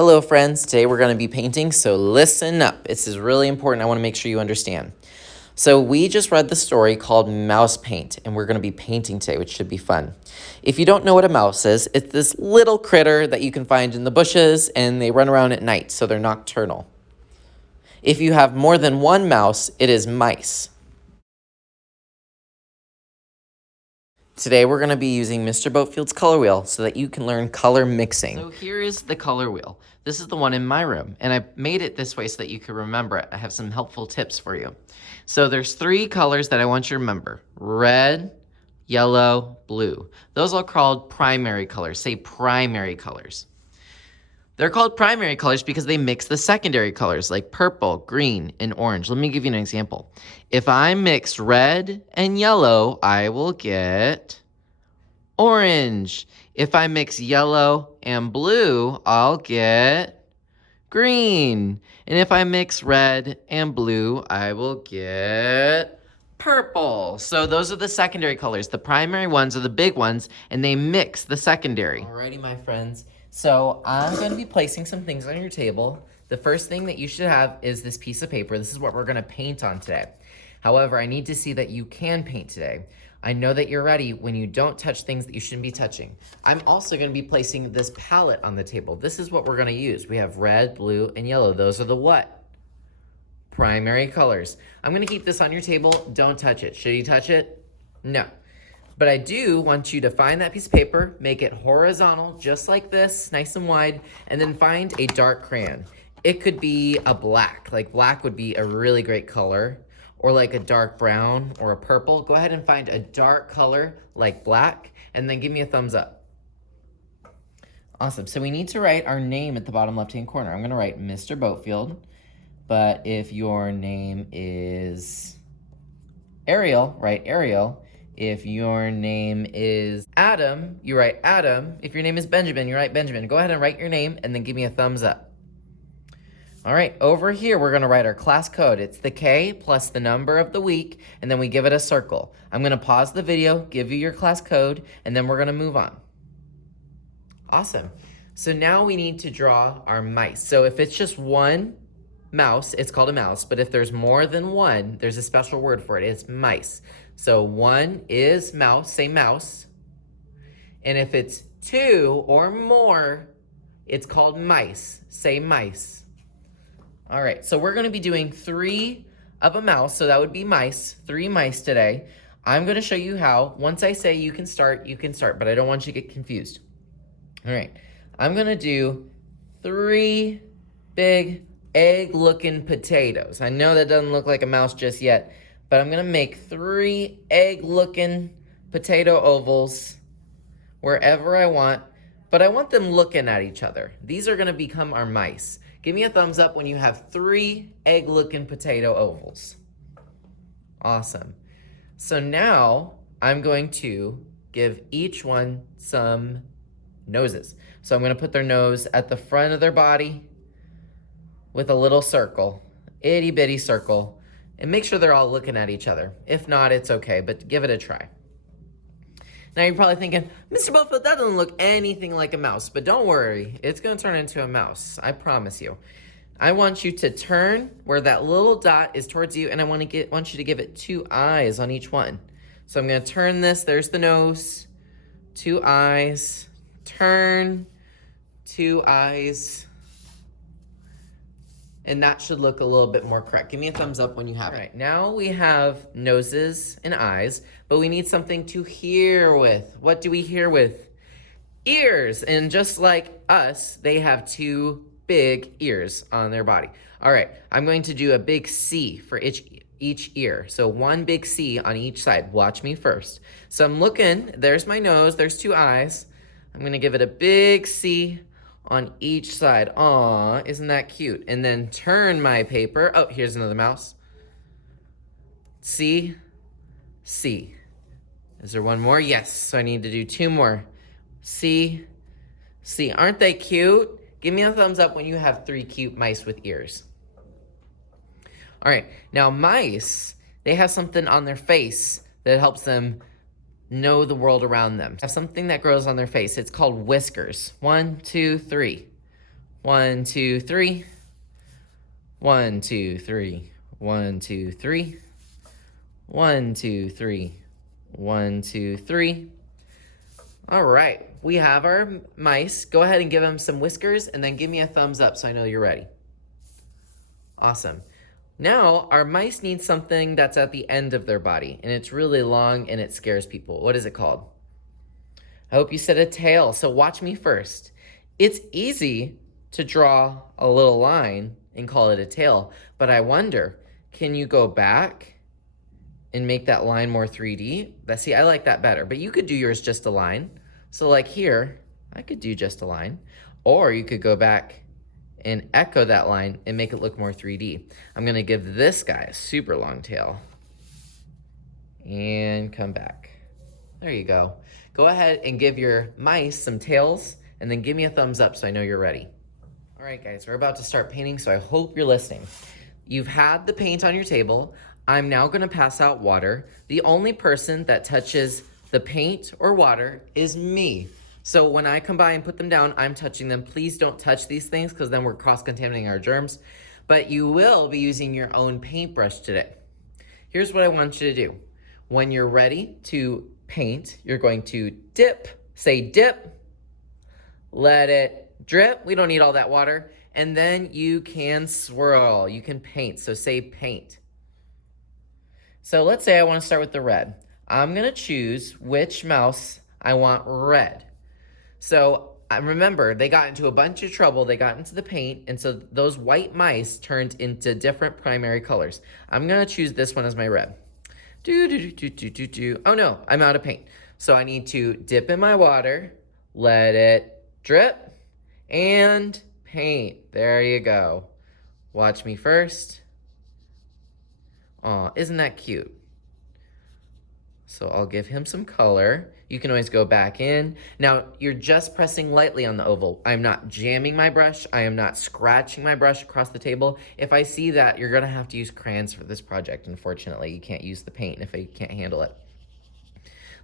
Hello friends, today we're going to be painting, so listen up. This is really important. I want to make sure you understand. So we just read the story called Mouse Paint, and we're going to be painting today, which should be fun. If you don't know what a mouse is, it's this little critter that you can find in the bushes, and they run around at night, so they're nocturnal. If you have more than one mouse, it is mice. Today we're going to be using Mr. Boatfield's color wheel so that you can learn color mixing. So here is the color wheel. This is the one in my room, and I made it this way so that you can remember it. I have some helpful tips for you. So there's 3 colors that I want you to remember: red, yellow, blue. Those are called primary colors. Say primary colors. They're called primary colors because they mix the secondary colors like purple, green, and orange. Let me give you an example. If I mix red and yellow, I will get orange. If I mix yellow and blue, I'll get green. And if I mix red and blue, I will get purple. So those are the secondary colors. The primary ones are the big ones, and they mix the secondary. Alrighty, my friends. So I'm going to be placing some things on your table. The first thing that you should have is this piece of paper. This is what we're going to paint on today. However, I need to see that you can paint today. I know that you're ready when you don't touch things that you shouldn't be touching. I'm also going to be placing this palette on the table. This is what we're going to use. We have red, blue, and yellow. Those are the what? Primary colors. I'm going to keep this on your table. Don't touch it. Should you touch it? No. But I do want you to find that piece of paper, make it horizontal, just like this, nice and wide, and then find a dark crayon. It could be a black. Like black would be a really great color. Or like a dark brown or a purple. Go ahead and find a dark color like black, and then give me a thumbs up. Awesome. So we need to write our name at the bottom left-hand corner. I'm going to write Mr. Boatfield, but if your name is Ariel, write Ariel. If your name is Adam, you write Adam. If your name is Benjamin, you write Benjamin. Go ahead and write your name, and then give me a thumbs up. All right, over here, we're going to write our class code. It's the K plus the number of the week, and then we give it a circle. I'm going to pause the video, give you your class code, and then we're going to move on. Awesome. So now we need to draw our mice. So if it's just one mouse, it's called a mouse, but if there's more than one, there's a special word for it. It's mice. So 1 is mouse, say mouse. And if it's 2 or more, it's called mice, say mice. All right, so we're going to be doing 3 of a mouse, so that would be mice, 3 mice today. I'm going to show you how. Once I say you can start, but I don't want you to get confused. All right, I'm going to do 3 big egg-looking potatoes. I know that doesn't look like a mouse just yet, but I'm going to make 3 egg-looking potato ovals wherever I want, but I want them looking at each other. These are going to become our mice. Give me a thumbs up when you have 3 egg-looking potato ovals. Awesome. So now I'm going to give each one some noses. So I'm going to put their nose at the front of their body with a little circle, itty-bitty circle, and make sure they're all looking at each other. If not, it's okay, but give it a try. Now you're probably thinking, Mr. Boatfield, that doesn't look anything like a mouse, but don't worry, it's going to turn into a mouse, I promise you. I want you to turn where that little dot is towards you, and I want you to give it 2 eyes on each one. So I'm going to turn this, there's the nose, 2 eyes, turn, 2 eyes, and that should look a little bit more correct. Give me a thumbs up when you have it. All right, now we have noses and eyes, but we need something to hear with. What do we hear with? Ears. And just like us, they have 2 big ears on their body. All right, I'm going to do a big C for each ear. So 1 big C on each side. Watch me first. So I'm looking, there's my nose, there's 2 eyes. I'm going to give it a big C on each side. Aw, isn't that cute? And then turn my paper. Oh, here's another mouse. C, C. Is there one more? Yes, so I need to do 2 more. C, C. Aren't they cute? Give me a thumbs up when you have 3 cute mice with ears. All right, now mice, they have something on their face that helps them know the world around them. Have something that grows on their face. It's called whiskers. 1, 2, 3. 1, 2, 3. 1, 2, 3. 1, 2, 3. 1, 2, 3. 1, 2, 3. All right, we have our mice. Go ahead and give them some whiskers and then give me a thumbs up so I know you're ready. Awesome. Now, our mice need something that's at the end of their body, and it's really long and it scares people. What is it called? I hope you said a tail, so watch me first. It's easy to draw a little line and call it a tail, but I wonder, can you go back and make that line more 3D? See, I like that better, but you could do yours just a line. So like here, I could do just a line, or you could go back and echo that line and make it look more 3D. I'm gonna give this guy a super long tail and come back. There you go. Go ahead and give your mice some tails and then give me a thumbs up so I know you're ready. All right, guys, we're about to start painting, so I hope you're listening. You've had the paint on your table. I'm now gonna pass out water. The only person that touches the paint or water is me. So when I come by and put them down, I'm touching them. Please don't touch these things because then we're cross-contaminating our germs. But you will be using your own paintbrush today. Here's what I want you to do. When you're ready to paint, you're going to dip, say dip, let it drip. We don't need all that water. And then you can swirl, you can paint. So say paint. So let's say I want to start with the red. I'm gonna choose which mouse I want red. So I remember they got into a bunch of trouble. They got into the paint, and so those white mice turned into different primary colors. I'm gonna choose this one as my red. Oh no, I'm out of paint. So I need to dip in my water, let it drip, and paint. There you go. Watch me first. Aw, isn't that cute? So I'll give him some color. You can always go back in. Now, you're just pressing lightly on the oval. I'm not jamming my brush. I am not scratching my brush across the table. If I see that, you're gonna have to use crayons for this project. Unfortunately, you can't use the paint if you can't handle it.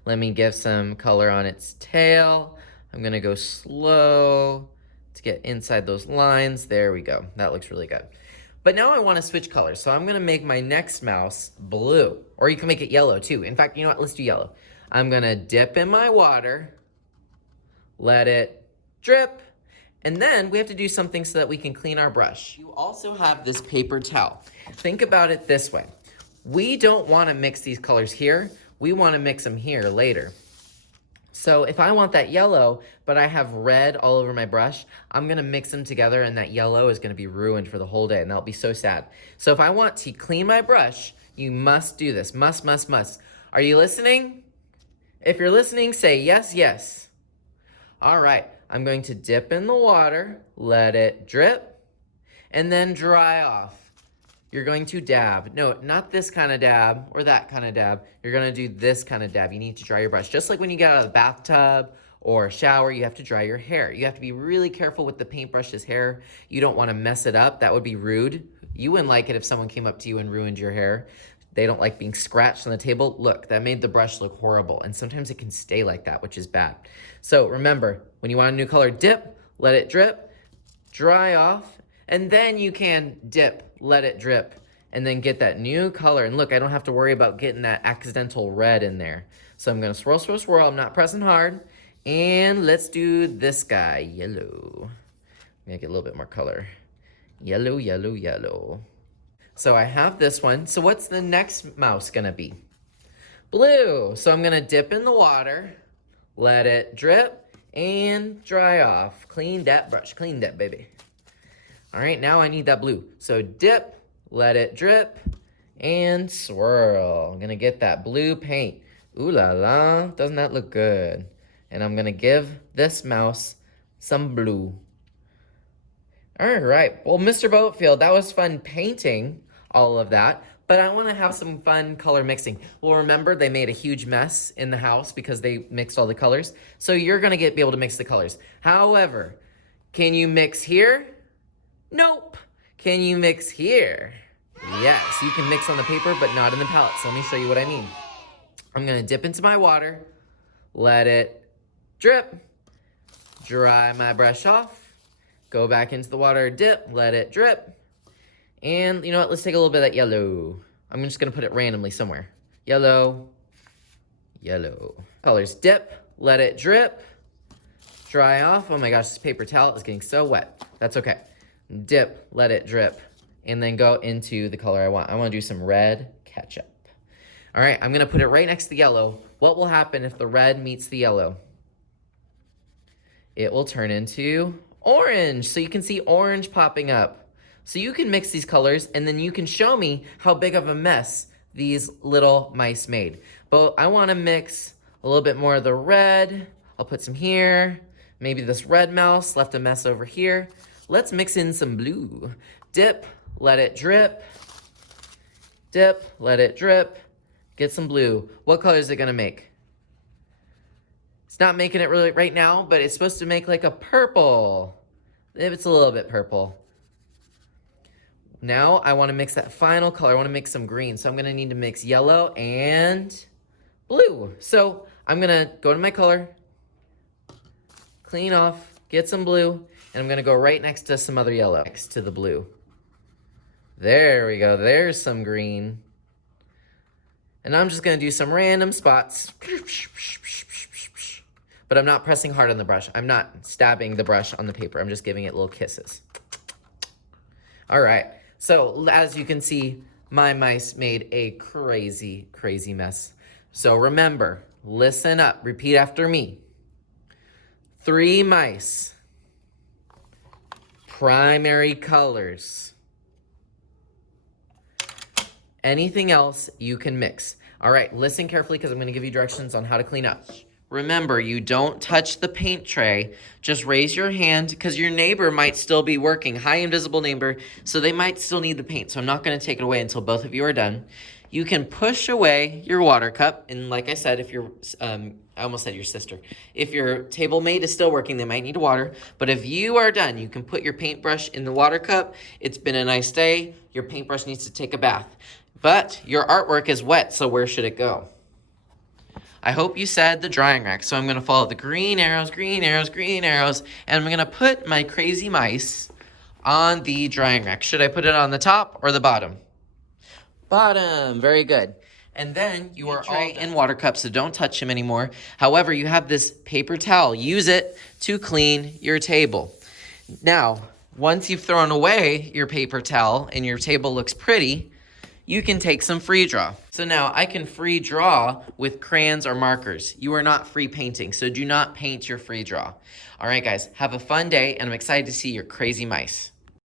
Let me give some color on its tail. I'm gonna go slow to get inside those lines. There we go. That looks really good. But now I want to switch colors, so I'm gonna make my next mouse blue, or you can make it yellow too. In fact, you know what, let's do yellow. I'm gonna dip in my water, let it drip, and then we have to do something so that we can clean our brush. You also have this paper towel. Think about it this way. We don't wanna mix these colors here, we wanna mix them here later. So if I want that yellow, but I have red all over my brush, I'm gonna mix them together and that yellow is gonna be ruined for the whole day and that'll be so sad. So if I want to clean my brush, you must do this, must. Are you listening? If you're listening, say yes, yes. All right, I'm going to dip in the water, let it drip, and then dry off. You're going to dab. No, not this kind of dab or that kind of dab. You're gonna do this kind of dab. You need to dry your brush. Just like when you get out of the bathtub or shower, you have to dry your hair. You have to be really careful with the paintbrush's hair. You don't wanna mess it up. That would be rude. You wouldn't like it if someone came up to you and ruined your hair. They don't like being scratched on the table. Look, that made the brush look horrible. And sometimes it can stay like that, which is bad. So remember, when you want a new color, dip, let it drip, dry off, and then you can dip, let it drip, and then get that new color. And look, I don't have to worry about getting that accidental red in there. So I'm gonna swirl, swirl, swirl. I'm not pressing hard. And let's do this guy, yellow. Make it a little bit more color. Yellow, yellow, yellow. So I have this one. So what's the next mouse gonna be? Blue. So I'm gonna dip in the water, let it drip, and dry off. Clean that brush, clean that baby. All right, now I need that blue. So dip, let it drip, and swirl. I'm gonna get that blue paint. Ooh la la, doesn't that look good? And I'm gonna give this mouse some blue. All right, well, Mr. Boatfield, that was fun painting all of that, but I wanna have some fun color mixing. Well, remember, they made a huge mess in the house because they mixed all the colors. So you're gonna be able to mix the colors. However, can you mix here? Nope. Can you mix here? Yes, you can mix on the paper, but not in the palette. So let me show you what I mean. I'm gonna dip into my water, let it drip, dry my brush off, Go back into the water, dip, let it drip. And you know what? Let's take a little bit of that yellow. I'm just gonna put it randomly somewhere. Yellow, yellow. Colors, dip, let it drip. Dry off. Oh my gosh, this paper towel is getting so wet. That's okay. Dip, let it drip, and then go into the color I want. I want to do some red ketchup. All right, I'm gonna put it right next to the yellow. What will happen if the red meets the yellow? It will turn into orange. So you can see orange popping up. So you can mix these colors and then you can show me how big of a mess these little mice made. But I want to mix a little bit more of the red. I'll put some here. Maybe this red mouse left a mess over here. Let's mix in some blue. Dip, let it drip. Dip, let it drip. Get some blue. What color is it gonna make? It's not making it really right now, but it's supposed to make like a purple. It's a little bit purple. Now I wanna mix that final color. I wanna mix some green. So I'm gonna need to mix yellow and blue. So I'm gonna go to my color, clean off, get some blue, and I'm gonna go right next to some other yellow, next to the blue. There we go, there's some green. And I'm just gonna do some random spots. But I'm not pressing hard on the brush. I'm not stabbing the brush on the paper. I'm just giving it little kisses. All right, so as you can see, my mice made a crazy, crazy mess. So remember, listen up, repeat after me. 3 mice, primary colors. Anything else you can mix. All right, listen carefully because I'm gonna give you directions on how to clean up. Remember, you don't touch the paint tray. Just raise your hand because your neighbor might still be working, high invisible neighbor, so they might still need the paint. So I'm not gonna take it away until both of you are done. You can push away your water cup. And like I said, if you're, I almost said your sister. If your table mate is still working, they might need water. But if you are done, you can put your paintbrush in the water cup. It's been a nice day. Your paintbrush needs to take a bath. But your artwork is wet, so where should it go? I hope you said the drying rack. So I'm gonna follow the green arrows, green arrows, green arrows, and I'm gonna put my crazy mice on the drying rack. Should I put it on the top or the bottom? Bottom, very good. And then you are all in water cups, so don't touch them anymore. However, you have this paper towel. Use it to clean your table. Now, once you've thrown away your paper towel and your table looks pretty, you can take some free draw. So now I can free draw with crayons or markers. You are not free painting, so do not paint your free draw. All right, guys, have a fun day, and I'm excited to see your crazy mice.